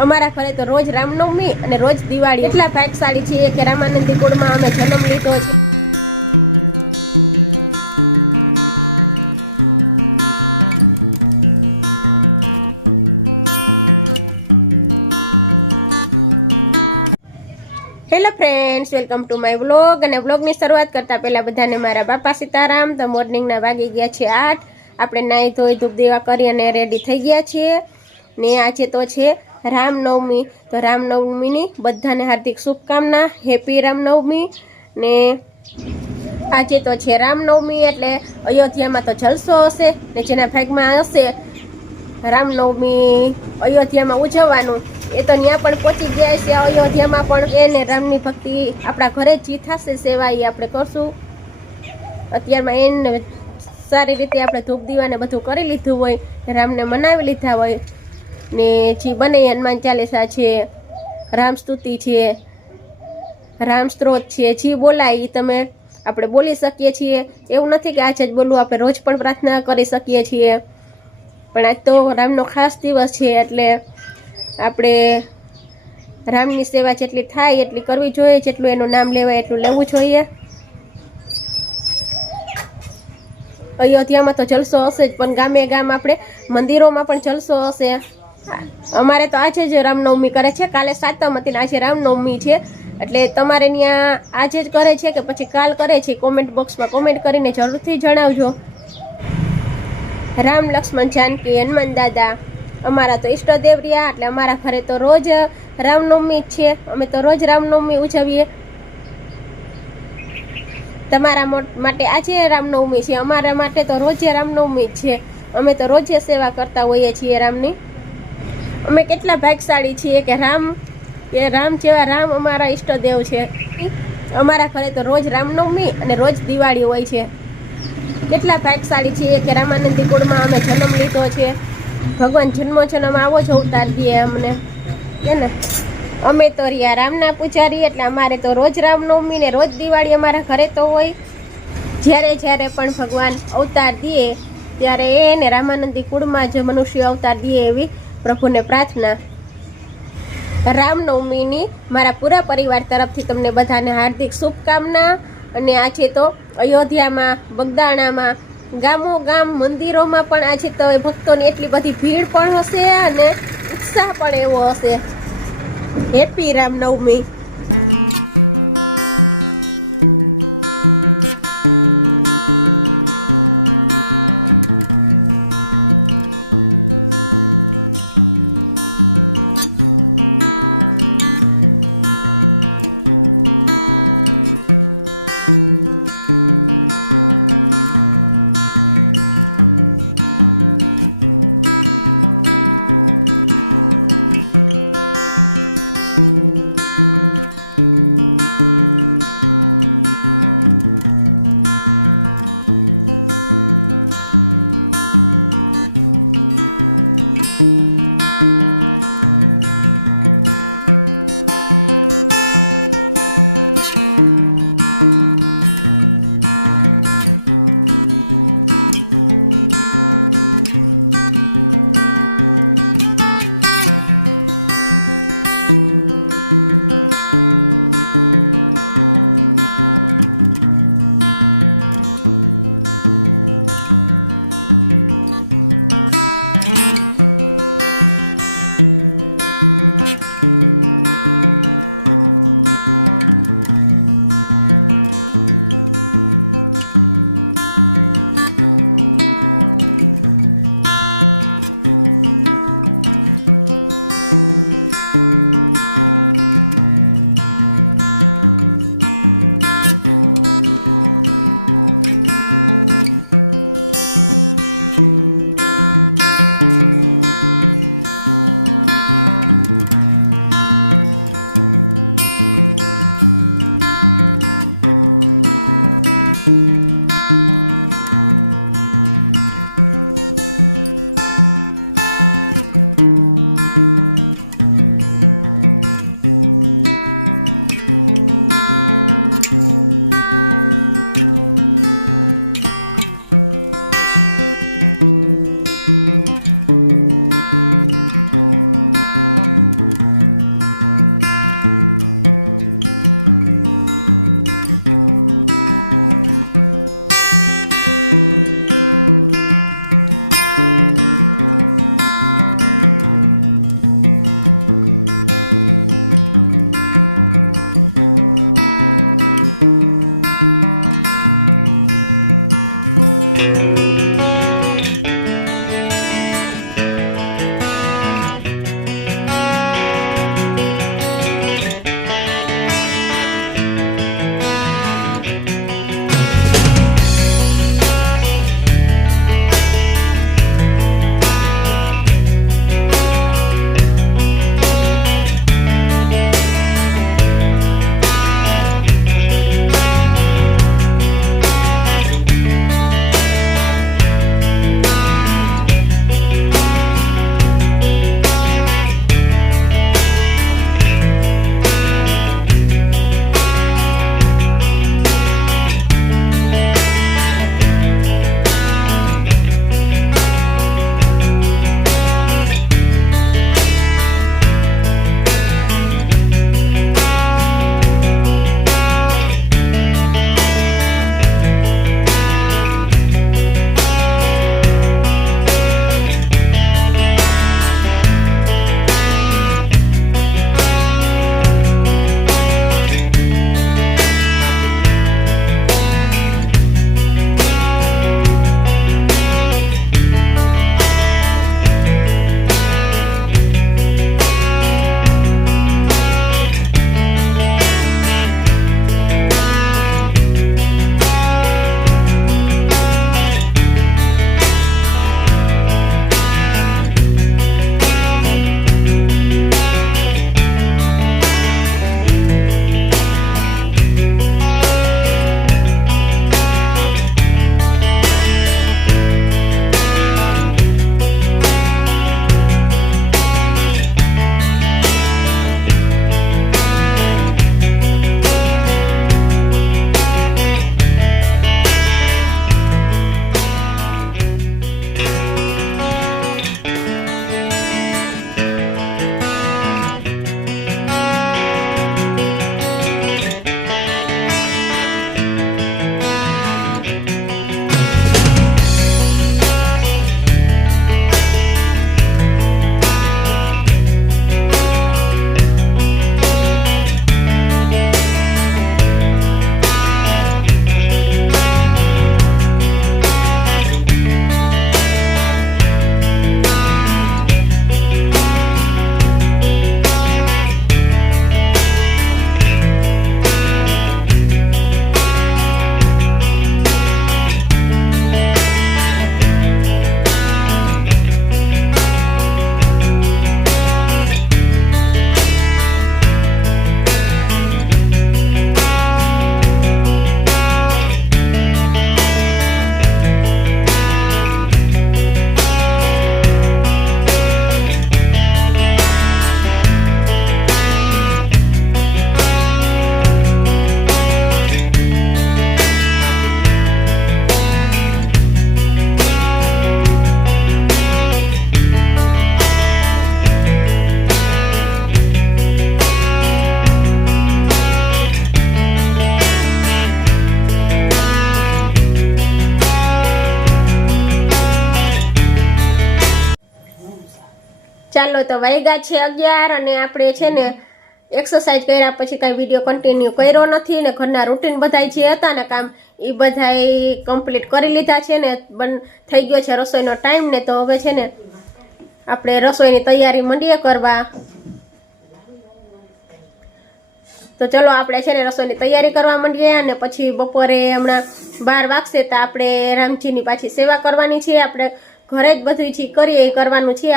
અમારા ઘરે તો રોજ રામનવમી અને રોજ દિવાળી એટલા ભાગશાળી છીએ કે રામાનંદી કુળમાં અમે જન્મ લીધો છે। Hello friends, welcome to my vlog. અને વ્લોગની શરૂઆત કરતા પહેલા બધાને મારા બાપા સીતારામ। તો મોર્નિંગના વાગી ગયા છે 8। આપણે નાહી ધોઈ ધૂપ દેવા કરી અને રેડી થઈ ગયા છીએ ને આજે તો છે રામનવમી। તો રામનવમીની બધાને હાર્દિક શુભકામના, હેપી રામનવમી। ને આજે તો છે રામનવમી એટલે અયોધ્યામાં તો જલસો હશે ને જેના ભાગમાં હશે રામનવમી અયોધ્યામાં ઉજવવાનું એ તો ત્યાં પણ પહોંચી ગયા છે। અયોધ્યામાં પણ એને રામની ભક્તિ આપણા ઘરે જ થશે, સેવા એ આપણે કરશું। અત્યારમાં એને સારી રીતે આપણે ધૂપ દીવાને બધું કરી લીધું હોય, રામને મનાવી લીધા હોય ને જે બને હનુમાન ચાલીસા છે, રામ સ્તુતિ છે, રામ સ્ત્રોત છે, જે બોલાય એ તમે આપણે બોલી શકીએ છીએ। એવું નથી કે આજે જ બોલવું, આપણે રોજ પણ પ્રાર્થના કરી શકીએ છીએ, પણ આજ તો રામનો ખાસ દિવસ છે એટલે આપણે રામની સેવા જેટલી થાય એટલી કરવી જોઈએ, જેટલું એનું નામ લેવાય એટલું લેવું જોઈએ। અયોધ્યામાં તો જલસો હશે જ, પણ ગામે ગામ આપણે મંદિરોમાં પણ જલસો હશે। અમારે તો આજે જ રામનવમી કરે છે, કાલે સાતમ હતી ને આજે રામનવમી છે, એટલે તમારે ત્યાં આજે જ કરે છે કે પછી કાલ કરે છે, કોમેન્ટ બોક્સમાં કોમેન્ટ કરીને જરૂરથી જણાવજો। રામ લક્ષ્મણ જાનકી હનુમાન દાદા અમારા તો ઈષ્ટદેવ રહ્યા, એટલે અમારા ઘરે તો રોજ રામનવમી જ છે। અમે તો રોજ રામનવમી ઉજવીએ। તમારા માટે આજે રામનવમી છે, અમારા માટે તો રોજે રામનવમી જ છે। અમે તો રોજે સેવા કરતા હોઈએ છીએ રામની। અમે કેટલા ભાગશાળી છીએ કે રામ જેવા રામ અમારા ઈષ્ટદેવ છે। અમારા ઘરે તો રોજ રામનવમી અને રોજ દિવાળી હોય છે। કેટલા ભાગશાળી છીએ કે રામાનંદી કુળમાં અમે જન્મ લીધો છે। ભગવાન જન્મો જન્મ આવો જ અવતાર દે અમને, છે ને। અમે તો રહ્યા રામના પૂજારી, એટલે અમારે તો રોજ રામનવમી ને રોજ દિવાળી અમારા ઘરે તો હોય। જ્યારે પણ ભગવાન અવતાર દે ત્યારે એને રામાનંદી કુળમાં જ મનુષ્ય અવતાર દે એવી પ્રભુને પ્રાર્થના। રામનવમીની મારા પૂરા પરિવાર તરફથી તમને બધાને હાર્દિક શુભકામના। અને આજે તો અયોધ્યામાં, બગદાણામાં, ગામો ગામ મંદિરોમાં પણ આજે તો ભક્તોની એટલી બધી ભીડ પણ હશે અને ઉત્સાહ પણ એવો હશે। હેપી રામનવમી। તો વાગ્યા છે 11 અને આપણે છે ને એક્સરસાઇઝ કર્યા પછી કાંઈ વિડીયો કન્ટિન્યુ કર્યો નથી ને ઘરના રૂટીન બધાય જે હતા ને કામ એ બધાય કમ્પ્લીટ કરી લીધા છે ને થઈ ગયો છે રસોઈનો ટાઈમ ને તો હવે છે ને આપણે રસોઈની તૈયારી મંડીએ કરવા. તો ચલો આપણે છે ને રસોઈની તૈયારી કરવા માંડીએ અને પછી બપોરે હમણાં 12 વાગશે તો આપણે રામજીની પાછી સેવા કરવાની છે. આપણે ઘરે જ બધું જે કરીએ એ કરવાનું છે.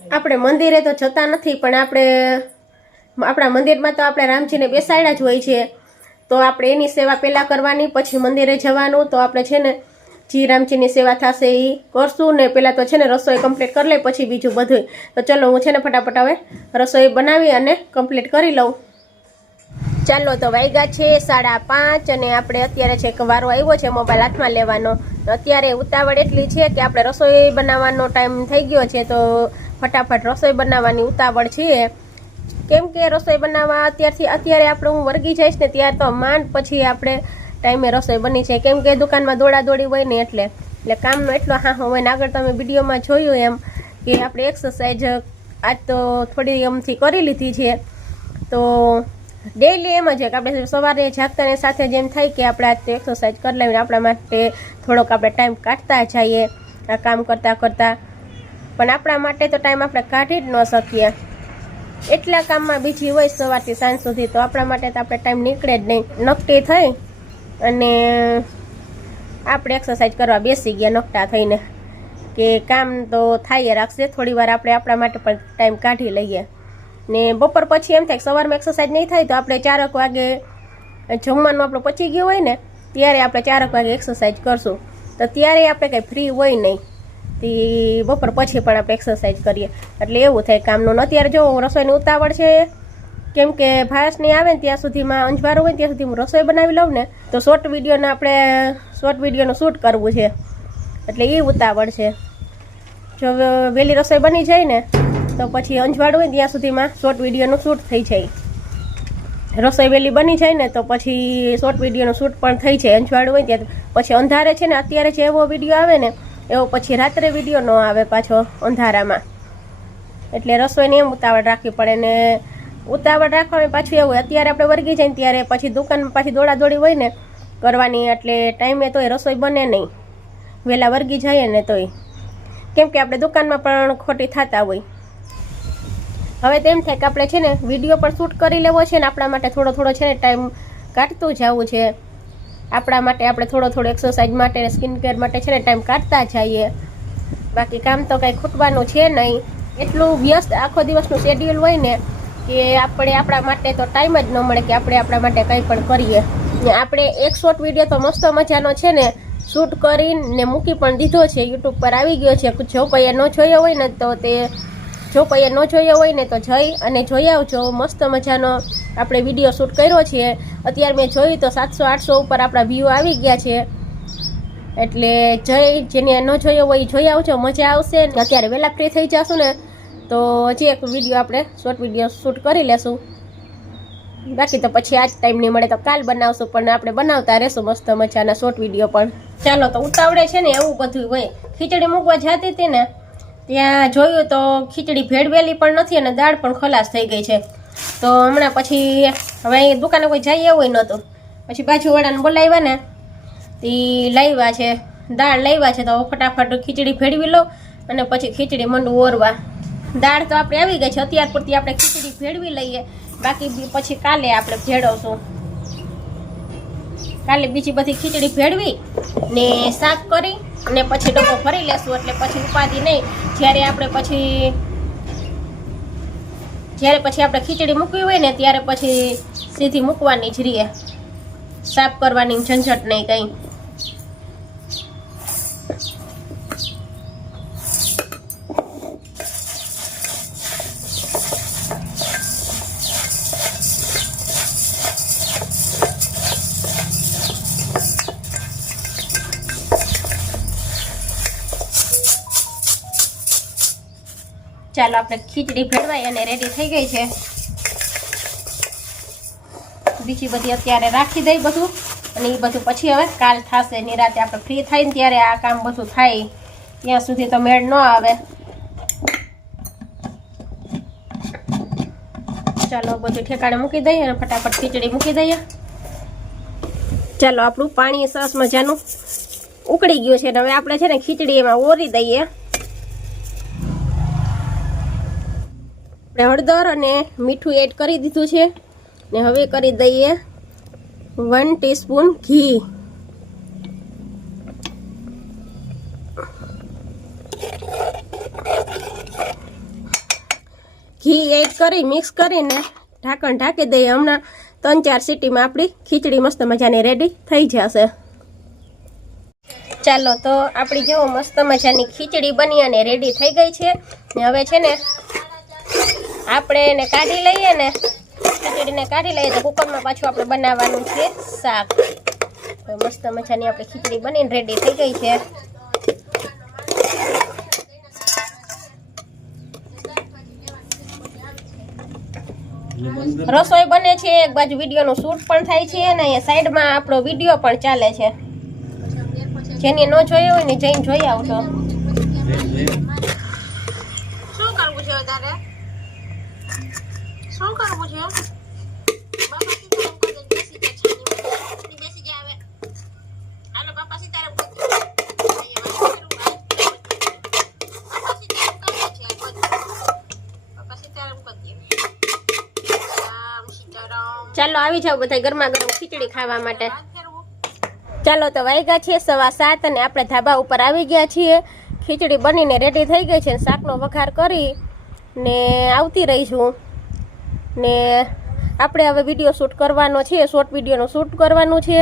આપણે મંદિરે તો જતા નથી પણ આપણા મંદિરમાં તો આપણે રામજીને બેસાડ્યા જ હોય છે તો આપણે એની સેવા પહેલાં કરવાની પછી મંદિરે જવાનું. તો આપણે છે ને જે રામજીની સેવા થશે એ કરશું ને પહેલાં તો છે ને રસોઈ કમ્પ્લીટ કરી લે પછી બીજું બધું. તો ચલો હું છે ને ફટાફટ હવે રસોઈ બનાવી અને કમ્પ્લીટ કરી લઉં. ચાલો તો વાગ્યા છે 5:30 અને આપણે અત્યારે છે વારો આવ્યો છે મોબાઈલ હાથમાં લેવાનો. અત્યારે ઉતાવળ એટલી છે કે આપણે રસોઈ બનાવવાનો ટાઈમ થઈ ગયો છે તો ફટાફટ રસોઈ બનાવવાની ઉતાવળ છે. કેમ કે રસોઈ બનાવવા અત્યારે આપણે હું વર્ગી જઈશ ને ત્યારે તો માંડ પછી આપણે ટાઈમે રસોઈ બની જાય. કેમ કે દુકાનમાં દોડાદોડી હોય ને એટલે કામનો એટલો હોય ને. આગળ તમે વિડીયોમાં જોયું એમ કે આપણે એક્સરસાઇઝ આજ તો થોડી એમથી કરી લીધી છે. તો ડેઈલી એમ જ કે આપણે સવારે જાગતાની સાથે જેમ થાય કે આપણે આજ એક્સરસાઇઝ કરી લઈને આપણા માટે થોડોક આપણે ટાઈમ કાઢતા જઈએ આ કામ કરતાં પણ આપણા માટે તો ટાઈમ આપણે કાઢી જ ન શકીએ. એટલા કામમાં બીજી હોય સવારથી સાંજ સુધી તો આપણા માટે તો આપણે ટાઈમ નીકળે જ નહીં. નકટી થઈ અને આપણે એક્સરસાઇઝ કરવા બેસી ગયા નકટા થઈને કે કામ તો થાય રાખશે. થોડી વાર આપણે આપણા માટે પણ ટાઈમ કાઢી લઈએ ને બપોર પછી એમ થાય સવારમાં એક્સરસાઇઝ નહીં થાય તો આપણે 4 વાગે જમવાનું આપણું પચી ગયું હોય ને ત્યારે આપણે 4 વાગે એક્સરસાઇઝ કરશું. તો ત્યારે આપણે કંઈ ફ્રી હોય નહીં તે બપોર પછી પણ આપણે એક્સરસાઇઝ કરીએ એટલે એવું થાય કામનું. અત્યારે જો રસોઈની ઉતાવળ છે કેમ કે ભાસ નહીં આવે ને ત્યાં સુધીમાં અંજવાળું હોય ત્યાં સુધી હું રસોઈ બનાવી લઉં ને તો શોર્ટ વિડીયોનું શૂટ કરવું છે એટલે એ ઉતાવળ છે. જો વહેલી રસોઈ બની જાય ને તો પછી અંજવાળું હોય ત્યાં સુધીમાં શોર્ટ વિડીયોનું શૂટ થઈ જાય. રસોઈ વહેલી બની જાય ને તો પછી શોર્ટ વિડીયોનું શૂટ પણ થઈ જાય. અંજવાળું હોય ત્યાં પછી અંધારે છે ને અત્યારે જે એવો વિડીયો આવે ને એવો પછી રાત્રે વિડીયો ન આવે પાછો અંધારામાં. એટલે રસોઈની એમ ઉતાવળ રાખવી પડે ને ઉતાવળ રાખવાની પાછું એવું અત્યારે આપણે વર્ગી જાય ને ત્યારે પછી દુકાન પાછી દોડાદોડી હોય ને કરવાની એટલે ટાઈમે તોય રસોઈ બને નહીં. વહેલા વર્ગી જઈએ ને તોય કેમ કે આપણે દુકાનમાં પણ ખોટી થતા હોય. હવે તેમ થાય કે આપણે છે ને વિડીયો પણ શૂટ કરી લેવો છે ને આપણા માટે થોડો છે ને ટાઈમ કાઢતું જવું છે. આપણા માટે આપણે થોડો એક્સરસાઇઝ માટે સ્કિન કેર માટે છે ને ટાઈમ કાઢતા જઈએ. બાકી કામ તો કંઈ ખૂટવાનું છે નહીં. એટલું વ્યસ્ત આખો દિવસનું શેડ્યુલ હોય ને કે આપણે આપણા માટે તો ટાઈમ જ ન મળે કે આપણે આપણા માટે કંઈ પણ કરીએ. ને આપણે એક શોર્ટ વિડીયો તો મસ્ત મજાનો છે ને શૂટ કરીને મૂકી પણ દીધો છે. યુટ્યુબ પર આવી ગયો છે. જો કોઈએ ન જોયો હોય ને તો જઈ અને જોઈ આવજો. મસ્ત મજાનો આપણે વિડીયો શૂટ કર્યો છે. અત્યારે મેં જોયું તો 700-800 ઉપર આપણા વ્યૂ આવી ગયા છે. એટલે જેને ન જોયો હોય એ જોઈ આવજો, મજા આવશે. અત્યારે વહેલા ફ્રી થઈ જશું ને તો હજી એક વિડીયો આપણે શોર્ટ વિડીયો શૂટ કરી લેશું. બાકી તો પછી આજ ટાઈમ નહીં મળે તો કાલ બનાવશું પણ આપણે બનાવતા રહેશું મસ્ત મજાના શોર્ટ વિડીયો પણ. ચાલો તો ઉતાવળે છે ને એવું બધું હોય. ખીચડી મૂકવા જતી હતી ને ત્યાં જોયું તો ખીચડી ભેળવેલી પણ નથી અને દાળ પણ ખલાસ થઈ ગઈ છે. તો હમણાં પછી હવે અહીં દુકાને કોઈ જઈએ એવું નહોતું. પછી બાજુવાળાને બોલાવ્યા ને તે લાવ્યા છે દાળ લાવ્યા છે તો ફટાફટ ખીચડી ભેળવી લો અને પછી ખીચડી મંડું ઓરવા. દાળ તો આપણે આવી ગઈ છે અત્યાર પૂરતી આપણે ખીચડી ભેળવી લઈએ. બાકી પછી કાલે આપણે ભેળવશું. કાલે બીજી બધી ખીચડી ભેળવી ને શાક કરી ને પછી ડબ્બો ભરી લેશું એટલે પછી ઉપાધિ નહીં. જ્યારે આપણે ખીચડી મૂકવી હોય ને ત્યારે પછી સીધી મૂકવાની જ રહીએ. સાફ કરવાની ઝંઝટ નહીં કંઈ. ચાલો આપણે ખીચડી ભેળવાઈ અને રેડી થઈ ગઈ છે. બીજી બધી અત્યારે રાખી દઈ બધું અને એ બધું પછી હવે કાલ થશે. નિરાતે આપણે ફ્રી થાય ને ત્યારે આ કામ બધું થાય ત્યાં સુધી તો મેળ ન આવે. ચાલો બધું ઠેકાણે મૂકી દઈએ અને ફટાફટ ખીચડી મૂકી દઈએ. ચાલો આપણું પાણી સરસ મજાનું ઉકળી ગયું છે ને હવે આપણે છે ને ખીચડી એમાં ઓરી દઈએ. આપણે હળદર અને મીઠું એડ કરી દીધું છે ને હવે કરી દઈએ 1 ટીસ્પૂન ઘી. ઘી એડ કરી મિક્સ કરીને ઢાંકણ ઢાંકી દઈએ. હમણાં 3-4 સીટીમાં આપણી ખીચડી મસ્ત મજાની રેડી થઈ જશે. ચાલો તો આપણી જેવો મસ્ત મજાની ખીચડી બની અને રેડી થઈ ગઈ છે ને હવે છે ને આપણે એને કાઢી લઈએ ને ખીચડીને કાઢી લઈએ તો કુકરમાં પાછું આપણે બનાવવાનું છે શાક. તો મસ્ત મજાની આપણી ખીચડી બનીને રેડી થઈ ગઈ છે. રસોઈ બને છે, એક બાજુ વિડીયોનું શૂટ પણ થાય છે અને અહીંયા સાઈડમાં આપણો વિડીયો પણ ચાલે છે. જેને ન જોયો હોય ને જઈને જોઈ આવજો. શું કરવું છે તારે? શું કરવું છે? બેસી ગયા હવે. હાલો બાપા સીતારામ ચાલો આવી જાવ બધા ગરમા ગરમ ખીચડી ખાવા માટે. ચાલો તો વાગ્યા છે 7:15 અને આપણે ધાબા ઉપર આવી ગયા છીએ. ખીચડી બનીને રેડી થઈ ગઈ છે ને શાકનો વઘાર કરી ને આવતી રહીશું ને આપણે હવે વિડીયો શૂટ કરવાનો છે, શોર્ટ વિડીયોનું શૂટ કરવાનું છે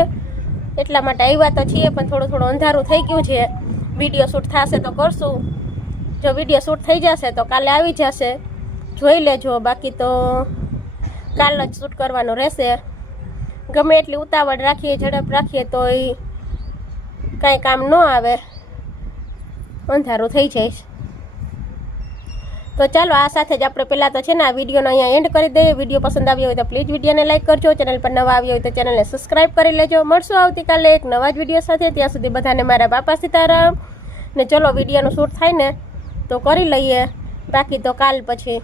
એટલા માટે આવ્યા તો છીએ પણ થોડું અંધારું થઈ ગયું છે. વિડીયો શૂટ થશે તો કરશું, જો વિડીયો શૂટ થઈ જશે તો કાલે આવી જશે, જોઈ લેજો. બાકી તો કાલ જ શૂટ કરવાનું રહેશે. ગમે એટલી ઉતાવળ રાખીએ, ઝડપ રાખીએ તો એ કાંઈ કામ ન આવે, અંધારું થઈ જાય. તો ચાલો આ સાથે જ આપણે પહેલાં તો છે ને આ વિડીયોનો અહીંયા એન્ડ કરી દઈએ. વિડીયો પસંદ આવ્યો હોય તો પ્લીઝ વિડીયોને લાઈક કરજો. ચેનલ પર નવા આવ્યા હોય તો ચેનલને સબસ્ક્રાઈબ કરી લેજો. મળશું આવતીકાલે એક નવા જ વિડીયો સાથે. ત્યાં સુધી બધાને મારા બાપા સીતારામ ને ચલો વિડીયોનું શૂટ થાય ને તો કરી લઈએ, બાકી તો કાલ પછી.